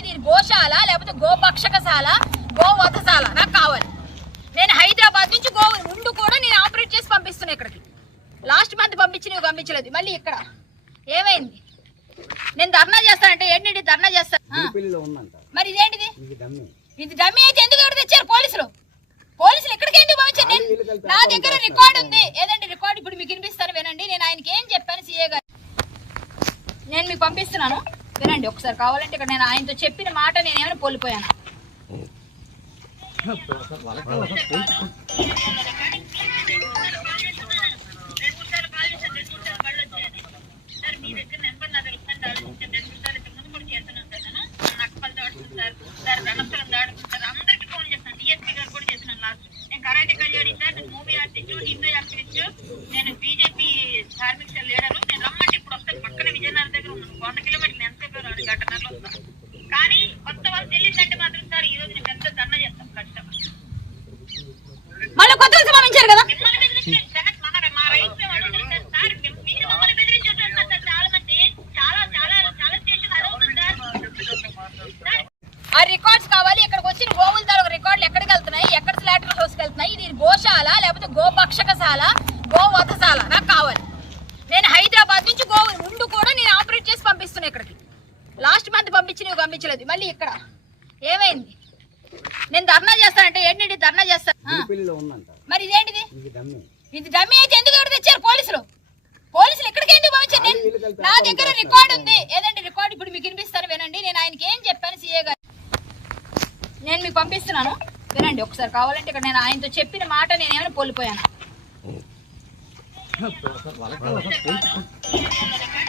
ఇది గోశాల లేకపోతే గోపక్షకశాల గోవధశాల నాకు కావాలి. నేను హైదరాబాద్ నుంచి గో ఉండు కూడా నేను ఆపరేట్ చేసి పంపిస్తున్నా ఇక్కడికి. లాస్ట్ మంత్ పంపించి నువ్వు పంపించలేదు మళ్ళీ ఇక్కడ. ఏమైంది? నేను ధర్నా చేస్తానంటే ఏంటి ధర్నా చేస్తాను మరి ఇదేంటిది ఇది దమ్మి అయితే ఎందుకు ఎవరు తెచ్చారు పోలీసులు? పోలీసులు ఇక్కడికి ఎందుకు పంపించారు? నేను నా దగ్గర రికార్డు ఉంది. ఏదంటే రికార్డు? ఇప్పుడు మీకు వినిపిస్తారు వినండి. నేను ఆయనకి ఏం చెప్పాను? సీఏ గారు. నేను మీకు పంపిస్తున్నాను. వినండి ఒకసారి కావాలంటే ఇక్కడ నేను ఆయనతో చెప్పిన మాట నేనేమైనా ఏమైనా కోల్పోయాను నేను గోవధశాల నాకు కావాలి. నేను హైదరాబాద్ నుంచి గోవు ముందు కూడా నేను ఆపరేట్ చేసి పంపిస్తున్నా ఇక్కడికి. లాస్ట్ మంత్ పంపించి నువ్వు పంపించలేదు మళ్ళీ ఇక్కడ. ఏమైంది? నేను ధర్నా చేస్తానంటే ఏంటి ధర్నా చేస్తా? ఆ, పెళ్ళిలో ఉందంట. మరి ఇదేంటిది? ఇది డమ్మి అయితే ఎందుకు ఎవరు తెచ్చారు పోలీసులు? పోలీసులు ఎక్కడికి ఎందుకు పంపించారు? నేను నా దగ్గర రికార్డ్ ఉంది. ఏదంటే రికార్డ్? ఇప్పుడు మీకు వినిపిస్తాను వినండి. నేను ఆయనకి ఏం చెప్పాను? సీఏ గారు. నేను మీకు పంపిస్తున్నాను. వినండి ఒకసారి కావాలంటే ఇక్కడ నేను ఆయనతో చెప్పిన మాట నేను ఏమైనా కోల్పోయాను? வழக்கம் போயிட்டு